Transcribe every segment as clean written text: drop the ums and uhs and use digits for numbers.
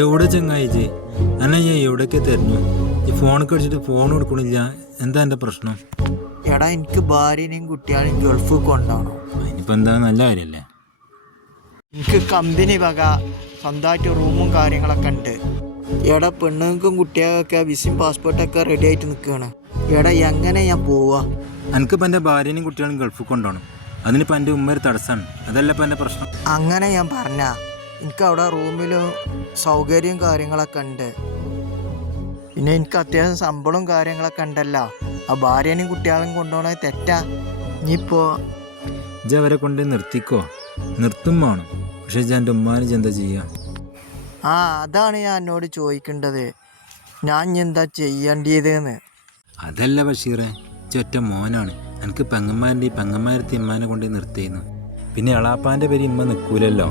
എവിടെ ചങ്ങായിജി അല്ല ഞാൻ എവിടെയൊക്കെ തരുന്നു ഈ ഫോണൊക്കെ അടിച്ചിട്ട് ഫോൺ കൊടുക്കണില്ല. എന്താ എൻ്റെ പ്രശ്നം? എടാ എനിക്ക് ഭാര്യനെയും കുട്ടികളെയും ഗൾഫ് കൊണ്ടാണോ? അതിനിപ്പോൾ എന്താ നല്ല കാര്യമല്ലേ? എനിക്ക് കമ്പനി വക സ്വന്തമായിട്ട് റൂമും കാര്യങ്ങളൊക്കെ ഉണ്ട്. എടാ പെണ്ണുങ്ങൾക്കും കുട്ടികൾക്കൊക്കെ വിസയും പാസ്പോർട്ടൊക്കെ റെഡി ആയിട്ട് നിൽക്കുകയാണ്. എടാ എങ്ങനെ ഞാൻ പോവാ? എനിക്കിപ്പോൾ എൻ്റെ ഭാര്യനെയും കുട്ടികളും ഗൾഫിൽ കൊണ്ടുപോകണം. അതിനിപ്പോൾ എൻ്റെ ഉമ്മ ഒരു തടസ്സമാണ്. അതല്ല ഇപ്പം എൻ്റെ പ്രശ്നം. അങ്ങനെ ഞാൻ പറഞ്ഞ എനിക്ക് അവിടെ റൂമിലും സൗകര്യവും കാര്യങ്ങളൊക്കെ ഉണ്ട്. പിന്നെ എനിക്ക് അത്യാവശ്യം ശമ്പളവും കാര്യങ്ങളൊക്കെ ഉണ്ടല്ലോ. ആ ഭാര്യനെയും കുട്ടികളെയും കൊണ്ടുപോകണത് തെറ്റാ? ഇനിയിപ്പോൾ ഇജ്ജ് അവരെ കൊണ്ട് നിർത്തിക്കോ, നിർത്തും വേണം. പക്ഷേ ഇജ്ജ് എൻ്റെ ഉമ്മാനെ എന്താ ചെയ്യുക? അതാണ് ഞാൻ എന്നോട് ചോദിക്കേണ്ടത്. ഞാൻ ഇനി എന്താ ചെയ്യേണ്ടതെന്ന്. അതല്ല ബഷീറെ, ഒറ്റ മോനാണ്. എനിക്ക് പെങ്ങന്മാരുടെ ഈ പെങ്ങന്മാരത്തെ ഇമ്മാനെ കൊണ്ട് നിർത്തിയിരുന്നു. പിന്നെ എളാപ്പാൻ്റെ പേര് ഇമ്മ നിൽക്കൂലല്ലോ.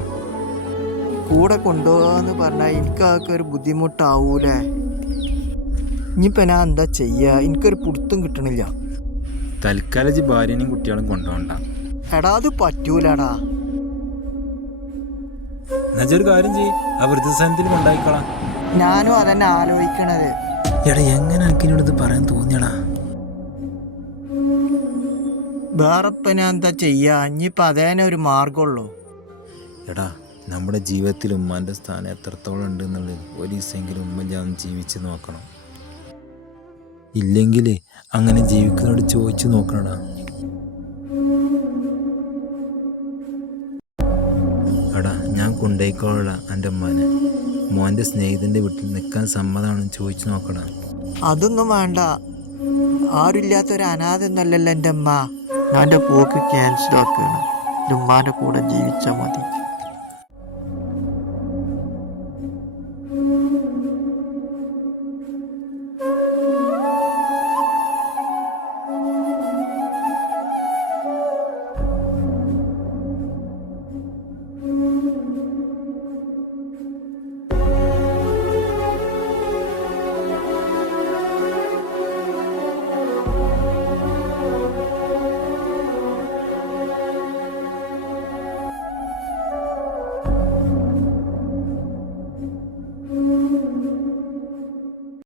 കൂടെ കൊണ്ടുപോകാന്ന് പറഞ്ഞാൽ എനിക്കതൊക്കെ ഒരു ബുദ്ധിമുട്ടാവൂലേ? ഇനിയിപ്പോൾ ഞാൻ എന്താ ചെയ്യുക? എനിക്കൊരു പിടുത്തം കിട്ടണില്ല. തൽക്കാലം ഭാര്യനെയും കുട്ടികളും കൊണ്ടുപോകണ്ട. എടാ അത് പറ്റൂലടാ. എന്നുവെച്ചൊരു കാര്യം ചെയ്യ്, ആ വൃദ്ധസ്ഥാനത്തിൽ കൊണ്ടായിക്കളാം. ഞാനും അതന്നെ ആലോചിക്കണത്. എടാ എങ്ങനെ എനിക്കിനോട് ഇത് പറയാൻ തോന്നിയടാ? വേറെ ഇപ്പം ഞാൻ എന്താ ചെയ്യുക? ഇനിയിപ്പോൾ അതേനെ ഒരു മാർഗമുള്ളൂ. എടാ നമ്മുടെ ജീവിതത്തിൽ ഉമ്മാൻ്റെ സ്ഥാനം എത്രത്തോളം ഉണ്ട് എന്നുള്ളത് ഒരു ദിവസമെങ്കിലും ഉമ്മ ഞാൻ ജീവിച്ച് നോക്കണം. ഇല്ലെങ്കിൽ അങ്ങനെ ജീവിക്കുന്നതോട് ചോദിച്ചു നോക്കണടാ. എടാ ഞാൻ കൊണ്ടുപോയിക്കോളാ എൻ്റെ ഉമ്മാനെ. മോൻ്റെ സ്നേഹിതൻ്റെ വീട്ടിൽ നിൽക്കാൻ സമ്മതമാണെന്ന് ചോദിച്ചു നോക്കടാ. അതൊന്നും വേണ്ട. ആരുമില്ലാത്തൊരു അനാഥ ഒന്നല്ലല്ലോ എൻ്റെ അമ്മ. ഞാൻ എൻ്റെ പോക്ക് ക്യാൻസൽ ആക്കുകയാണ്. എൻ്റെ ഉമ്മാൻ്റെ കൂടെ ജീവിച്ചാൽ മതി.